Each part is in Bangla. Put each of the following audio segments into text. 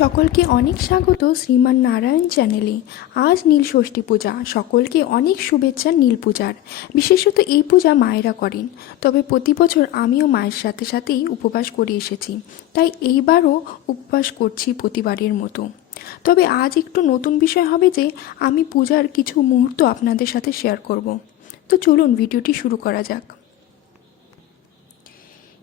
সকলকে অনেক স্বাগত শ্রীমান নারায়ণ চ্যানেলে। আজ নীল ষষ্ঠী পূজা, সকলকে অনেক শুভেচ্ছা নীল পূজার। বিশেষত এই পূজা মায়েরা করেন। তবে প্রতি বছর আমিও মায়ের সাথে সাথেই উপবাস করে এসেছি। তাই এইবারও উপবাস করছি প্রতিবারের মতো। তবে আজ একটু নতুন বিষয় হবে যে, আমি পূজার কিছু মুহূর্ত আপনাদের সাথে শেয়ার করব। তো চলুন, ভিডিওটি শুরু করা যাক।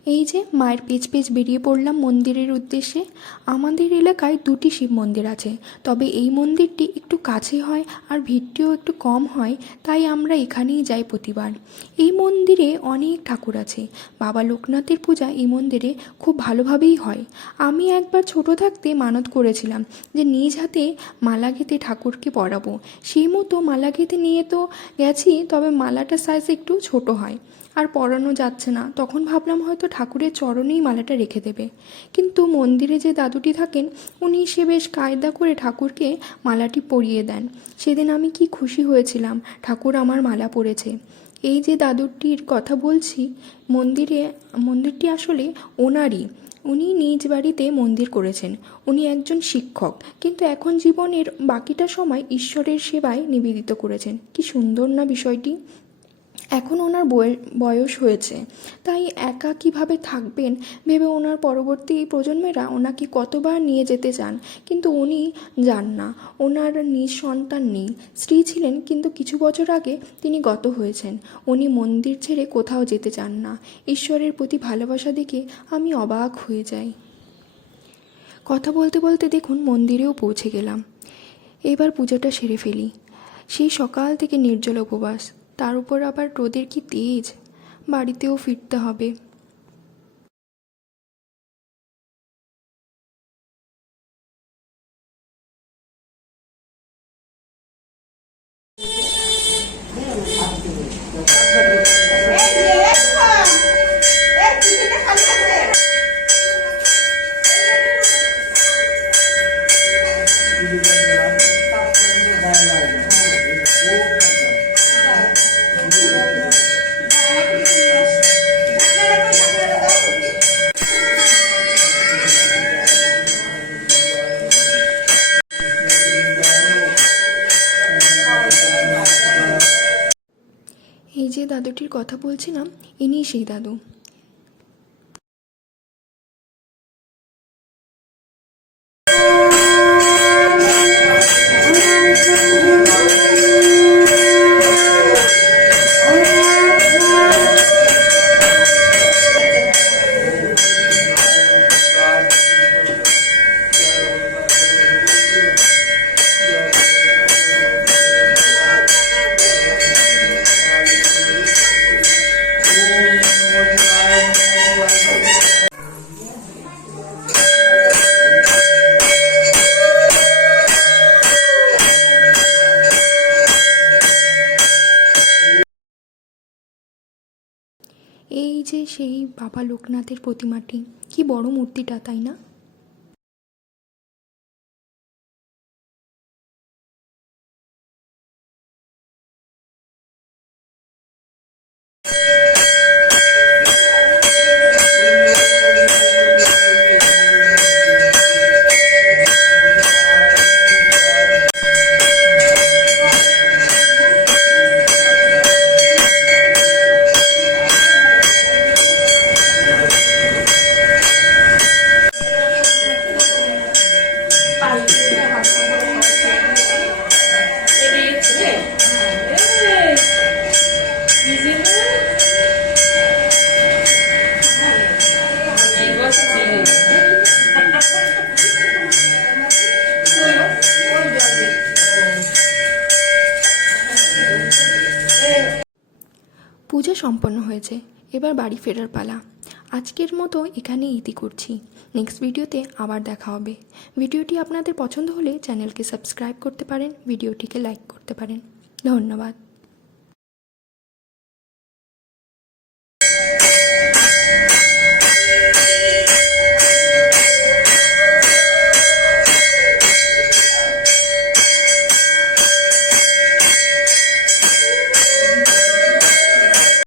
এই যে মায়ের পেজ পেজ বেরিয়ে পড়লাম মন্দিরের উদ্দেশ্যে। আমাদের এলাকায় দুটি শিব মন্দির আছে, তবে এই মন্দিরটি একটু কাছে হয় আর ভিড়টিও একটু কম হয়, তাই আমরা এখানেই যাই প্রতিবার। এই মন্দিরে অনেক ঠাকুর আছে। বাবা লোকনাথের পূজা এই মন্দিরে খুব ভালোভাবেই হয়। আমি একবার ছোট থাকতে মানত করেছিলাম যে নিজ হাতে মালা গেঁথে ঠাকুরকে পরাবো। সেই মতো মালা গেঁথে নিয়ে তো গেছি, তবে মালাটার সাইজ একটু ছোট হয়। আর পরানো যাচ্ছে না। তখন ভাবলাম হয়তো ঠাকুরের চরণেই মালাটা রেখে দেবে। কিন্তু মন্দিরে যে দাদুটি থাকেন, উনি সে বেশ কায়দা করে ঠাকুরকে মালাটি পরিয়ে দেন। সেদিন আমি কি খুশি হয়েছিলাম, ঠাকুর আমার মালা পরেছে। এই যে দাদুটির কথা বলছি, মন্দিরে, মন্দিরটি আসলে ওনারই। উনি নিজ বাড়িতে মন্দির করেছেন। উনি একজন শিক্ষক। কিন্তু এখন জীবনের বাকিটা সময় ঈশ্বরের সেবায় নিবেদিত করেছেন। কি সুন্দর না বিষয়টি? এখন ওনার বয়ে- বয়স হয়েছে। তাই একা কীভাবে থাকবেন ভেবে ওনার পরবর্তী প্রজন্মেরা ওনাকে কতবার নিয়ে যেতে চান, কিন্তু উনি যান না। ওনার নিজ সন্তান নেই। স্ত্রী ছিলেন, কিন্তু কিছু বছর আগে তিনি গত হয়েছেন। উনি মন্দির ছেড়ে কোথাও যেতে চান না। ঈশ্বরের প্রতি ভালোবাসা দেখে আমি অবাক হয়ে যাই। কথা বলতে বলতে দেখুন মন্দিরেও পৌঁছে গেলাম। এবার পুজোটা সেরে ফেলি। সেই সকাল থেকে নির্জল উপবাস। তার উপর আবার রোদের কি তেজ? বাড়িতেও ফিরতে হবে। যে দাদুটির কথা বলছিলাম ইনি সেই দাদু। এই যে সেই বাবা লোকনাথের প্রতিমাটি কি বড় মূর্তিটা তাই না? সম্পন্ন হয়েছে। এবার বাড়ি ফেরার পালা। আজকের মতো এখানে ইতি করছি। নেক্সট ভিডিওতে আবার দেখা হবে। ভিডিওটি আপনাদের পছন্দ হলে চ্যানেলকে সাবস্ক্রাইব করতে পারেন, ভিডিওটিকে লাইক করতে পারেন। ধন্যবাদ।